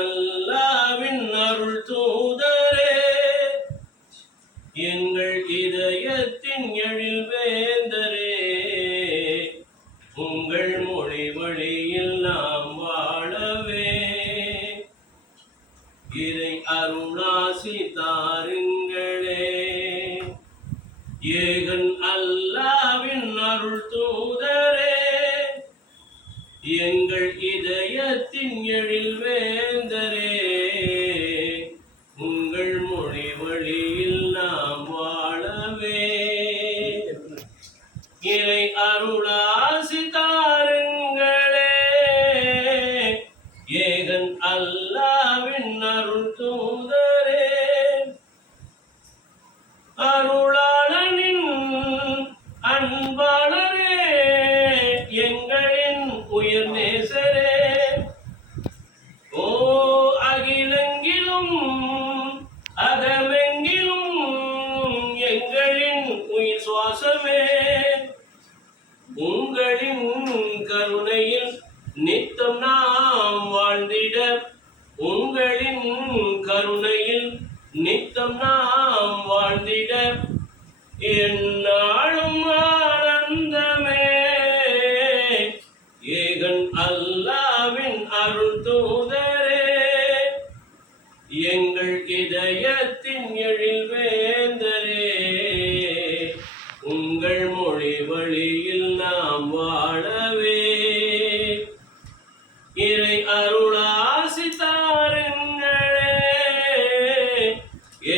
அல்லாஹ்வின் அருள் தூதரே, எங்கள் இதயத்தின் எழில் வேந்தரே, உங்கள் மொழி வழியில் நாம் வாழவே இறை அருளாசி தாருங்களே. ஏகன் அல்லாஹ்வின் அருள் தூதரே, எங்கள் இதயத்தின் எழில் வேந்தரே, உங்கள் மொழி வழியில் நாம் வாழவே இறை அருளாசி தாருங்களே. ஏகன் அல்லாஹ்வின் அருள் தூதரே, அருளாளனின் அன்பாளரே, எங்களின் உயிர் நேசரே, ஓ அகிலெங்கிலும் அகமெங்கிலும் எங்களின் உயிர் சுவாசமே, உங்களின் கருணையில் நித்தம் நாம் வாழ்ந்திட, உங்களின் கருணையில் நித்தம் நாம் வாழ்ந்திட எந்நாளும் ஆனந்தமே. ஏகன் அல்லாஹ்வின் அருள் தூதரே, எங்கள் இதயத்தின் எழில் வேந்தரே, உங்கள் மொழி வழியில் நாம் வாழவே இறை அருளாசி தாருங்களே.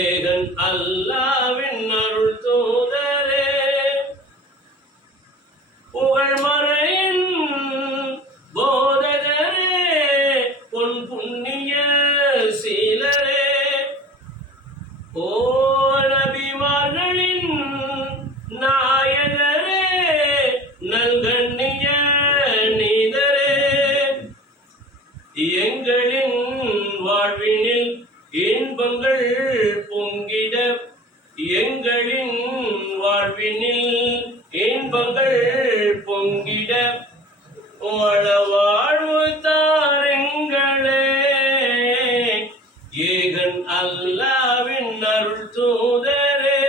ஏகன் அல்லாஹ்வின் அருள் தூதரே, புகழ்மறையின் போதகரே, பொன் புண்ணிய சீலரே, ஓ நபிமார்களின் நாயகரே, நல்கண்ணிய நீதரே, எங்களின் வாழ்வினில் இன்பங்கள் பொங்கிட, எங்களின் வாழ்வினில் இன்பங்கள் பொங்கிட வாழ வாழ்வு தாருங்களே. ஏகன் அல்லாஹ்வின் அருள் தூதரே,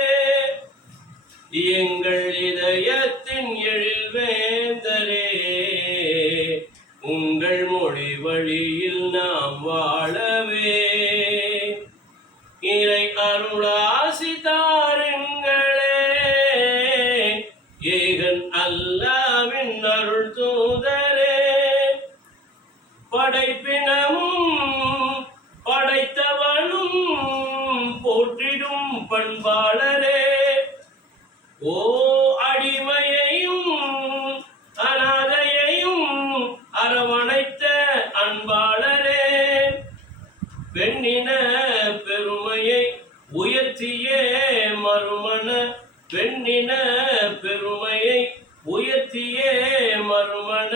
எங்கள் இதயத்தின் எழில் வேந்தரே, உங்கள் மொழி வழியில் நாம் வாழவே இறை அருளாசி தாருங்களே. ஏகன் அல்லாஹ்வின் அருள் தூதரே, படைப்பினமும் படைத்தவனும் போற்றிடும் பண்பாளரே, ஓ அடிமையையும் அனாதையையும் அரவணைத்த அன்பாளரே, பெண்ணின பெருமையை உயர்த்திய மறுமண, பெண்ணின பெருமையை உயர்த்திய மறுமண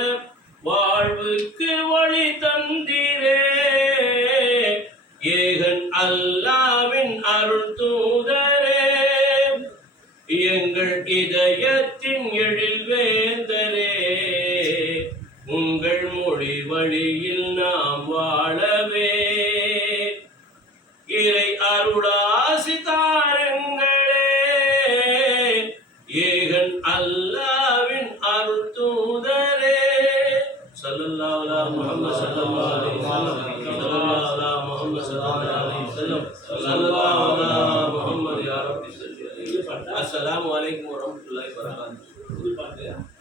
வாழ்வுக்கு வழி தந்தீரே. ஏகன் அல்லாஹ்வின் அருள் தூதரே, எங்கள் இதயத்தின் எழில் வேந்தரே, உங்கள் மொழி வழியில் நாம் வாழவே இறை அருளாசி தாருங்களே. ஏகன் அல்லாஹ்வின் அருள் தூதரே, ஸல்லல்லாஹு அலா முஹம்மது ஸல்லல்லாஹு அலைஹி வஸல்லம், ஸல்லல்லாஹு அலா முஹம்மது ஸல்லல்லாஹு அலைஹி வஸல்லம், ஸல்லல்லாஹு அலா முஹம்மது யா ரப்பி ஸல்லி அலைஹி. அஸ்ஸலாமு அலைக்கும் வரஹ்மத்துல்லாஹி வபரகாத்துஹு.